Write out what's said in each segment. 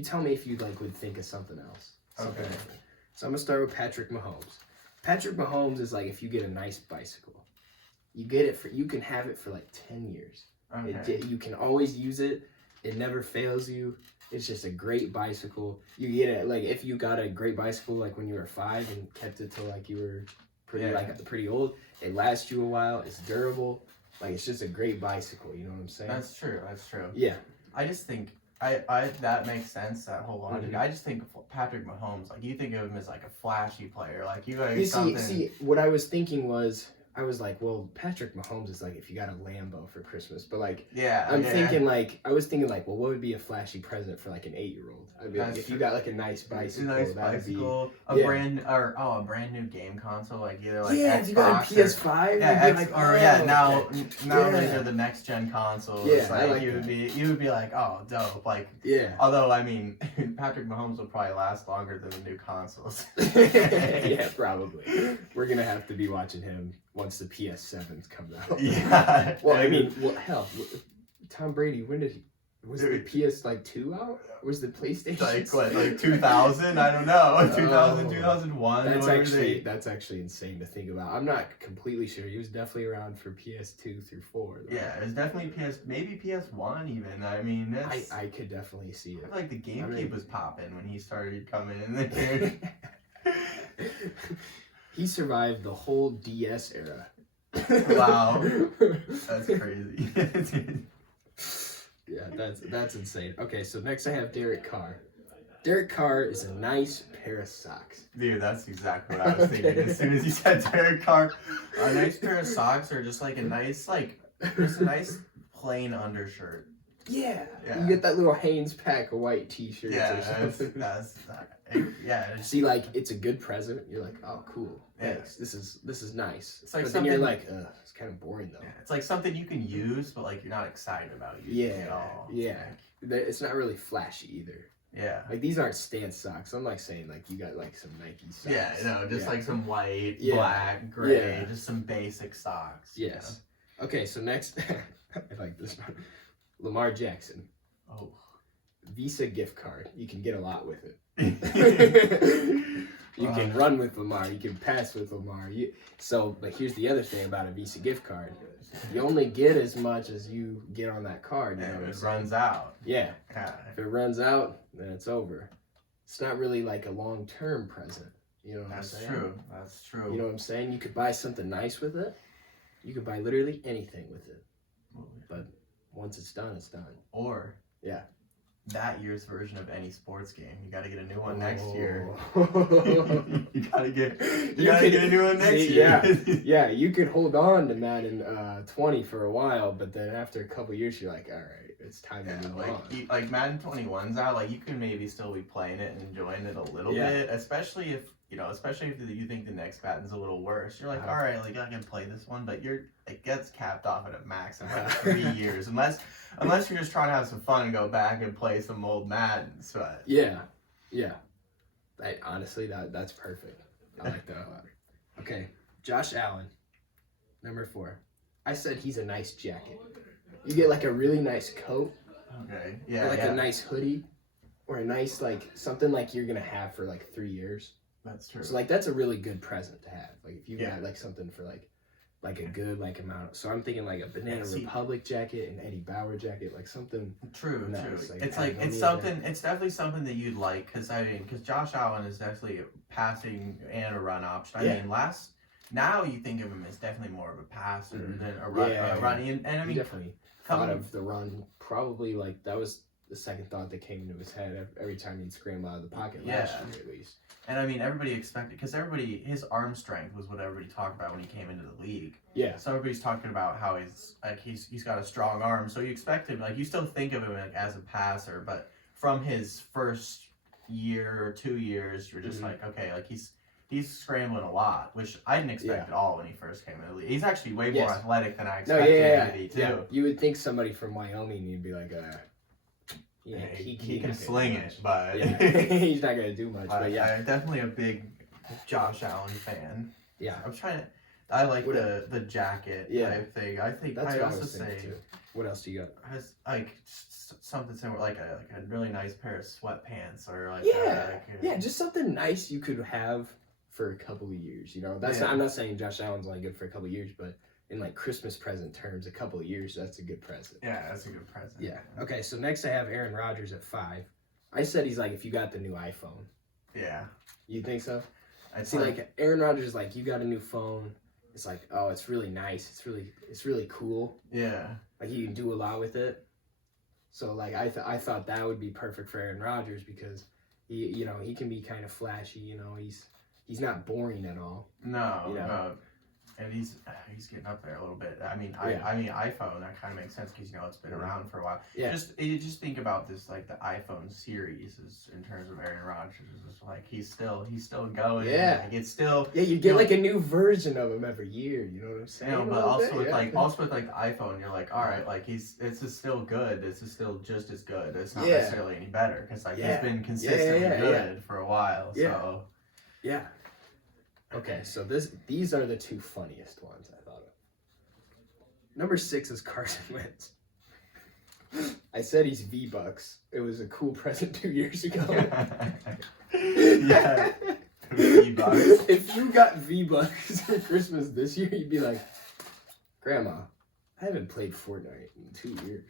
You tell me if you would think of something else. Something different. So I'm gonna start with Patrick Mahomes. Patrick Mahomes is like if you get a nice bicycle. You get it you can have it for 10 years. Okay. You can always use it. It never fails you. It's just a great bicycle. You get it if you got a great bicycle when you were 5 and kept it till you were pretty old. It lasts you a while. It's durable. It's just a great bicycle. You know what I'm saying? That's true. That's true. Yeah. I just think I that makes sense. That whole logic. I just think of Patrick Mahomes. You think of him as a flashy player. You something. See, what I was thinking was. I was like, well, Patrick Mahomes is if you got a Lambo for Christmas, but thinking I was thinking well, what would be a flashy present for an 8-year-old? I'd be if you got a nice bicycle, a brand new game console, either if you got a PS5, now these are the next gen consoles. Yeah, you would be like, oh, dope. Although I mean, Patrick Mahomes will probably last longer than the new consoles. Yeah, probably. We're gonna have to be watching him once the PS7 comes out. Yeah. Well, I mean, hell, Tom Brady, when did he? Was the PS2 out? Was the PlayStation 2000? I don't know. 2000, 2001. That's actually insane to think about. I'm not completely sure. He was definitely around for PS2 through 4. Though. Yeah, it was definitely maybe PS1 even. I mean, I could definitely see it. I feel the GameCube was popping when he started coming in there. He survived the whole DS era. Wow, that's crazy. Yeah, that's insane. Okay, so next I have Derek Carr. Derek Carr is a nice pair of socks. Dude, that's exactly what I was thinking. As soon as you said Derek Carr, a nice pair of socks or just a nice just a nice plain undershirt. Yeah. You get that little Hanes pack of white t-shirts or something. See, it's a good present. You're like, oh, cool. Thanks. This is nice. But then you're like, it's kind of boring though. Yeah, it's something you can use, but you're not excited about using it at all. Yeah. It's not really flashy either. Yeah. These aren't stance socks. I'm saying you got some Nike socks. Yeah, no, just some white, black, gray, just some basic socks. Yes. Okay, so next, I like this one. Lamar Jackson. Oh. Visa gift card. You can get a lot with it. You can run with Lamar. You can pass with Lamar. But here's the other thing about a Visa gift card. You only get as much as you get on that card. You know, if it runs out. Yeah. If it runs out, then it's over. It's not really a long-term present. You know what I'm saying? That's true. You know what I'm saying? You could buy something nice with it. You could buy literally anything with it. But once it's done, it's done. Or that year's version of any sports game. You got to get a new one next year. you got to get a new one next year. Yeah, you could hold on to Madden 20 for a while, but then after a couple years, you're like, all right, it's time to move on. Madden 21's out. You can maybe still be playing it and enjoying it a little bit, especially if you think the next Madden's a little worse. You're like, all right, I can play this one, but it gets capped off at a max of 3 years, unless you're just trying to have some fun and go back and play some old Maddens. But honestly, that's perfect. I like that a lot. Okay, Josh Allen, number 4. I said he's a nice jacket. You get a really nice coat. Okay. Yeah. Or a nice hoodie, or a nice something you're gonna have for 3 years. That's true. So that's a really good present to have. If you got something for a good amount. So I'm thinking a Banana Republic jacket, an Eddie Bauer jacket, something. True. Nice. True. It's something. It's definitely something that you'd like because Josh Allen is definitely a passing and a run option. I mean, now you think of him as definitely more of a passer than a running. And I mean, definitely thought of the run. Probably that was the second thought that came into his head every time he'd scramble out of the pocket last year at least. And I mean, everybody expected, because his arm strength was what everybody talked about when he came into the league. Yeah. So everybody's talking about how he's got a strong arm. So you expect him, you still think of him as a passer, but from his first year or 2 years, you're just okay, he's scrambling a lot, which I didn't expect at all when he first came into the league. He's actually way more athletic than I expected him to be, too. Yeah. You would think somebody from Wyoming, you'd be like, he can sling it, but he's not gonna do much. But I'm definitely a big Josh Allen fan. Yeah, I'm trying to I like What the jacket Yeah. type thing. I think That's I what I also was thinking say too. What else do you got? has like something similar, like a really nice pair of sweatpants or like Yeah, just something nice you could have for a couple of years. You know, that's not, I'm not saying Josh Allen's only good for a couple of years, but in like Christmas present terms, a couple of years, that's a good present. Yeah, that's a good present. Yeah. Okay, so next I have Aaron Rodgers at 5. I said he's like if you got the new iPhone. Yeah. You think so? I See, like Aaron Rodgers is like you got a new phone. It's like, oh, it's really nice. It's really cool. Yeah. Like you can do a lot with it. So like I thought that would be perfect for Aaron Rodgers because he can be kind of flashy. You know, he's not boring at all. No, You know? no. And he's getting up there a little bit. I mean, Yeah. I mean iPhone, that kind of makes sense because it's been around for a while. Yeah. Just think about this, like the iPhone series is in terms of Aaron Rodgers. It's like he's still going. Yeah. Like, it's still. Yeah, you get like a new version of him every year. You know what I'm saying? You know, A but little also bit, with yeah. the iPhone, you're like, all right, like this is still good. This is still just as good. It's not Yeah. necessarily any better because like Yeah. he's been consistently Yeah. good for a while. Yeah. So Yeah. Okay, so these are the two funniest ones I thought of. Number 6 is Carson Wentz. I said he's V-Bucks. It was a cool present 2 years ago. Yeah. V-Bucks. If you got V-Bucks for Christmas this year, you'd be like, Grandma, I haven't played Fortnite in 2 years.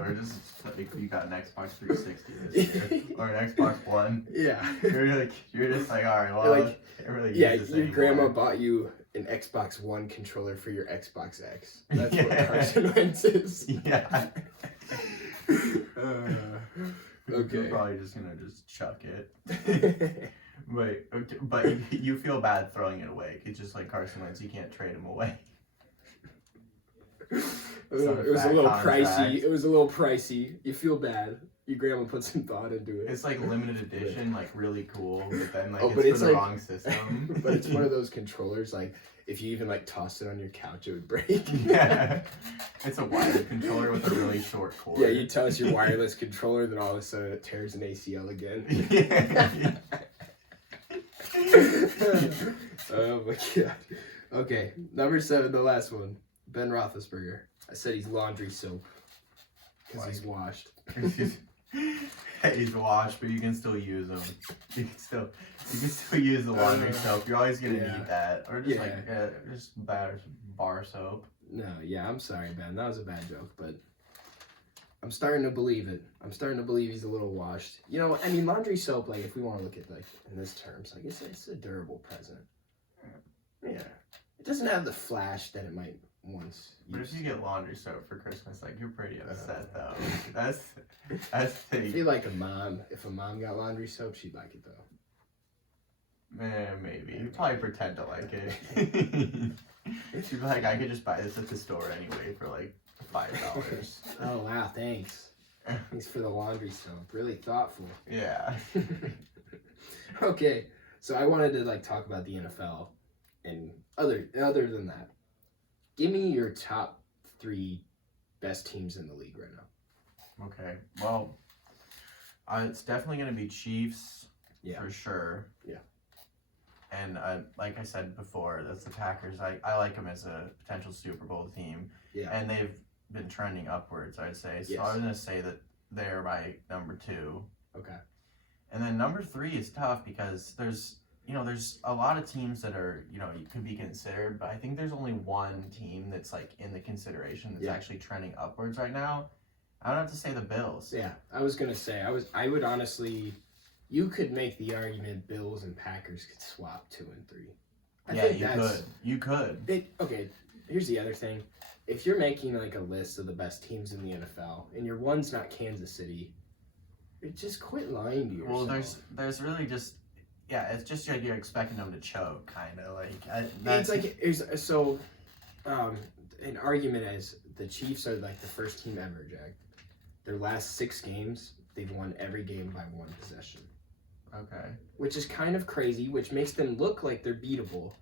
Or just like you got an Xbox 360 this year or an Xbox One. Yeah. You're just like, all right, well, Like, I can't really Yeah, use this your anymore. grandma bought you an Xbox One controller for your Xbox X. That's what Yeah. Carson Wentz is. Yeah. You're Okay. probably just gonna just chuck it. But you feel bad throwing it away. It's just like Carson Wentz, you can't trade him away. It was a fat little contract. pricey. It was a little pricey. You feel bad. Your grandma put some thought into it. It's like limited edition, like really cool, but then like Oh, it's but for it's the like- wrong system. But it's one of those controllers, like, if you even, like, tossed it on your couch, it would break. Yeah. It's a wired controller with a really short cord. Yeah, you toss your wireless controller, then all of a sudden it tears an ACL again. Yeah. Oh, my God. Okay, number 7, the last one. Ben Roethlisberger. I said he's laundry soap. Because he's washed. He's washed, but you can still use them. You can still use the laundry soap. You're always gonna Yeah. need that, or just Yeah. just bar soap. No, yeah, I'm sorry, Ben. That was a bad joke, but I'm starting to believe it. I'm starting to believe he's a little washed. You know, I mean, laundry soap, like, if we want to look at, like, in this terms, like, it's a durable present. Yeah. It doesn't have the flash that it might once But if use. you get laundry soap for Christmas, like you're pretty upset though. That's I the feel like if a mom got laundry soap, she'd like it, though. maybe. You'd probably pretend to like it. She'd be like, I could just buy this at the store anyway for like $5. Oh, wow, thanks. Thanks for the laundry soap. Really thoughtful. Yeah. Okay, so I wanted to, like, talk about the NFL and other than that. Give me your top 3 best teams in the league right now. Okay. Well, it's definitely gonna be Chiefs for sure. Yeah. And like I said before, that's the Packers. I like them as a potential Super Bowl team. Yeah. And they've been trending upwards, I'd say. So Yes. I was gonna say that they're my number 2. Okay. And then number 3 is tough because there's a lot of teams that are, you could be considered, but I think there's only one team that's like in the consideration that's actually trending upwards right now. I don't have to say the Bills. Yeah, I was gonna say I would honestly, you could make the argument Bills and Packers could swap 2 and 3. You could. Okay, here's the other thing. If you're making like a list of the best teams in the NFL and your one's not Kansas City, just quit lying to yourself. Well, there's really just it's just like you're expecting them to choke, kind of like. It's like an argument is the Chiefs are like the first team ever, Jack. Their last 6 games, they've won every game by 1 possession. Okay. Which is kind of crazy, which makes them look like they're beatable.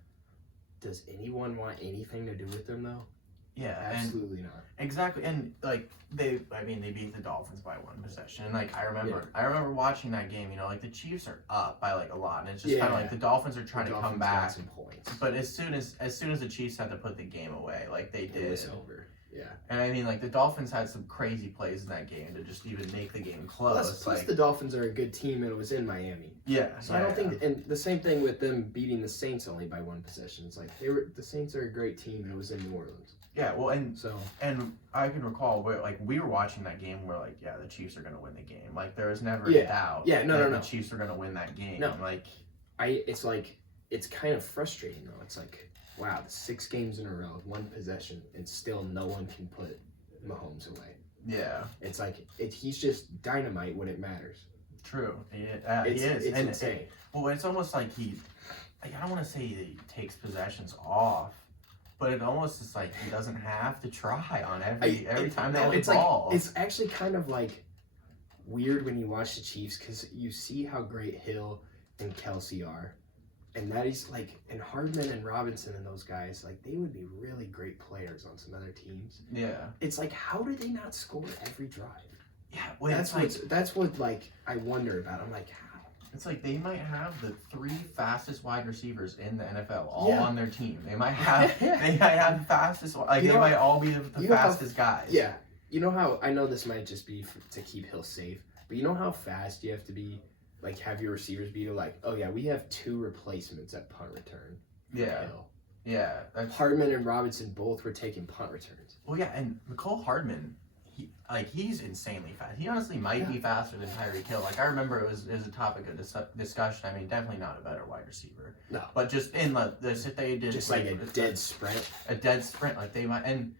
Does anyone want anything to do with them, though? Yeah, Absolutely not. exactly, and like they beat the Dolphins by one possession, and like I remember watching that game. You know, like the Chiefs are up by like a lot, and it's just kind of like the Dolphins are trying to come back. Some points. But as soon as the Chiefs had to put the game away, like they did, it was over. Yeah. And I mean, like the Dolphins had some crazy plays in that game to just even make the game close. Plus like, the Dolphins are a good team, and it was in Miami. Yeah. So I don't think, and the same thing with them beating the Saints only by one possession. It's like the Saints are a great team, and it was in New Orleans. Yeah. Well, and So I can recall where like we were watching that game where like the Chiefs are gonna win the game. Like there was never a doubt. Yeah. No. The Chiefs are gonna win that game. No. Like it's like it's kind of frustrating though. It's like wow, 6 games in a row, 1 possession, and still no one can put Mahomes away. Yeah. It's like he's just dynamite when it matters. True. He is. It's insane. Well, it's almost like I don't want to say that he takes possessions off, but it almost is like he doesn't have to try on every time they have the ball. Like, it's actually kind of like weird when you watch the Chiefs because you see how great Hill and Kelsey are. And that is like, and Hardman and Robinson and those guys, like they would be really great players on some other teams. Yeah. It's like, how do they not score every drive? Yeah. Well, that's what like I wonder about. I'm like, how? It's like they might have the 3 fastest wide receivers in the NFL all on their team. They might have the fastest. Like they might all be the fastest guys. Yeah. You know how I know this might just be to keep Hill safe, but you know how fast you have to be. Like, have your receivers be like, oh, yeah, we have 2 replacements at punt return. Yeah. Hill. Yeah. Hardman and Robinson both were taking punt returns. Well, yeah, and Mecole Hardman, he's insanely fast. He honestly might be faster than Tyreek Hill. Like, I remember it was a topic of discussion. I mean, definitely not a better wide receiver. No. But just in if they did. Just like a dead sprint. A dead sprint. Like, they might. And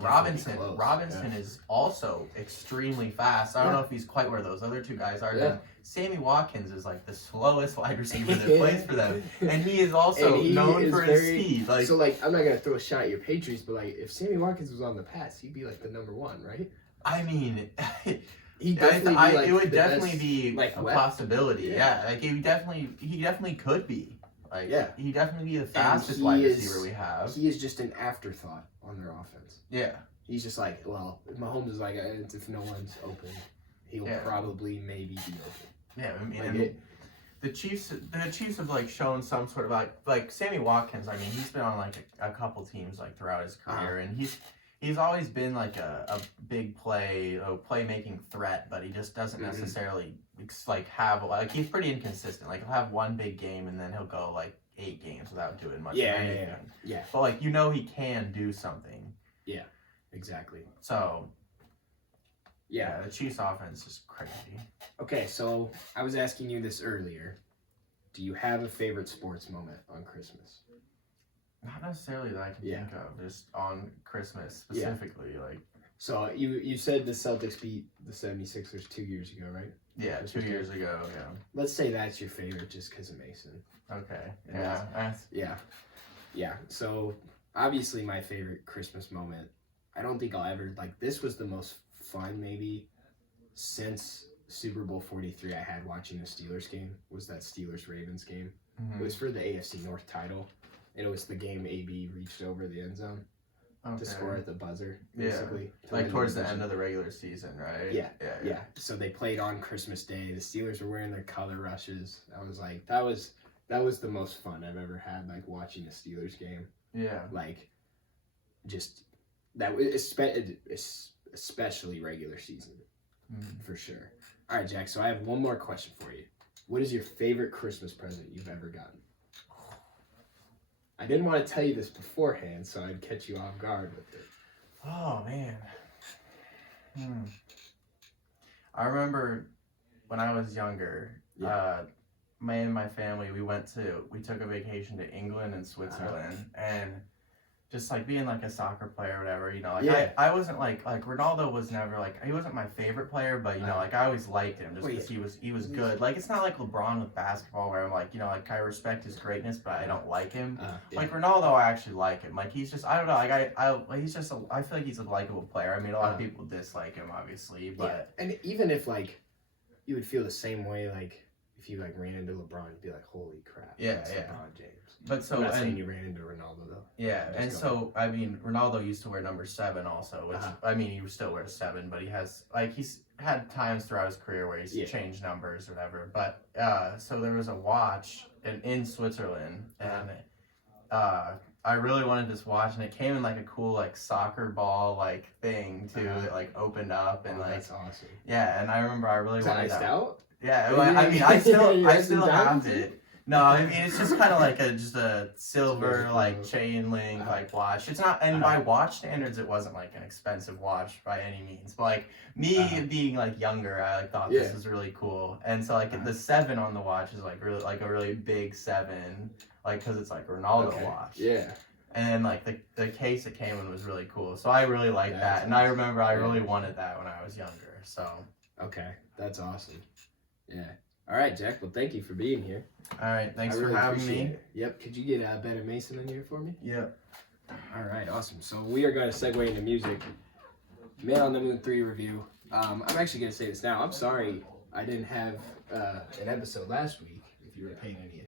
Robinson is also extremely fast. I don't know if he's quite where those other 2 guys are. Yeah. Sammy Watkins is like the slowest wide receiver that plays for them, and he is also known for his speed. Like, so, like, I'm not gonna throw a shot at your Patriots, but like, if Sammy Watkins was on the pass, he'd be like the number 1, right? I mean, it would definitely be like a possibility. Yeah, like he definitely could be. Like, he definitely be the fastest wide receiver we have. He is just an afterthought on their offense. Yeah, he's just like, well, Mahomes is like, if no one's open, he'll probably maybe be open. Yeah, I mean, the Chiefs have like shown some sort of like Sammy Watkins. I mean, he's been on like a couple teams like throughout his career, and he's always been like a big playmaking threat, but he just doesn't necessarily like have like he's pretty inconsistent. Like he'll have one big game and then he'll go like 8 games without doing much of anything. Yeah. But like he can do something. Yeah, exactly. So. Yeah, the Chiefs offense is crazy. Okay, so I was asking you this earlier. Do you have a favorite sports moment on Christmas? Not necessarily that I can think of, just on Christmas specifically. Like, so you said the Celtics beat the 76ers 2 years ago, right? Yeah, Christmas 2 years ago, yeah. Let's say that's your favorite just because of Mason. Okay, yeah. So, obviously my favorite Christmas moment, I don't think I'll ever, like, this was the most fun maybe since Super Bowl 43 I had watching the Steelers game, was that Steelers-Ravens game. Mm-hmm. It was for the AFC North title, and it was the game AB reached over the end zone to score at the buzzer, basically. Like towards the end of the regular season, right? Yeah. So they played on Christmas Day. The Steelers were wearing their color rushes. I was like, that was the most fun I've ever had, like, watching a Steelers game. Yeah. Like, just, that was, especially regular season, for sure. All right, Jack, so I have one more question for you. What is your favorite Christmas present you've ever gotten? I didn't want to tell you this beforehand, so I'd catch you off guard with it. Oh, man. I remember when I was younger, me and my family, we took a vacation to England and Switzerland, and just like being like a soccer player or whatever, you know, like I wasn't like Ronaldo was never like, he wasn't my favorite player, but you know, like I always liked him just because he was good. Like it's not like LeBron with basketball where I'm like, you know, like I respect his greatness, but I don't like him. Like Ronaldo, I actually like him. Like he's just, I don't know, like I feel like he's a likable player. I mean, a lot of people dislike him, obviously, but and even if like you would feel the same way, like if you like ran into LeBron, you'd be like, holy crap. Yeah, that's yeah. LeBron James. But so I'm not saying and you ran into Ronaldo though. yeah, Just and go so I mean, Ronaldo used to wear number 7 also, which Uh-huh. I mean, he still wears 7, but he has like he's had times throughout his career where he's Yeah. changed numbers or whatever. But so there was a watch in Switzerland, and I really wanted this watch, and it came in like a cool like soccer ball like thing too Uh-huh. that like opened up and Oh, like that's awesome. yeah, and I remember I really Is that wanted iced that. out? Yeah, Are well, you- I mean, you I have still some have diamonds? it. No, I mean it's just kind of like just a silver It's like cool. chain link Uh-huh. like watch. It's not, and by watch standards, it wasn't like an expensive watch by any means. But like me being like younger, I like thought this Yeah. was really cool, and so like the 7 on the watch is like really like a really big 7, like because it's like Ronaldo watch. Yeah. And like the case it came in was really cool, so I really liked That's that, and I awesome. remember I Yeah. really wanted that when I was younger. So Okay. That's awesome. Yeah. All right, Jack. Well, thank you for being here. all right, thanks I for really having appreciate me. it. Yep. Could you get Ben and Mason in here for me? Yep. All right, awesome. So we are going to segue into music. Man on the Moon 3 review. I'm actually going to say this now. I'm sorry I didn't have an episode last week, if you were paying any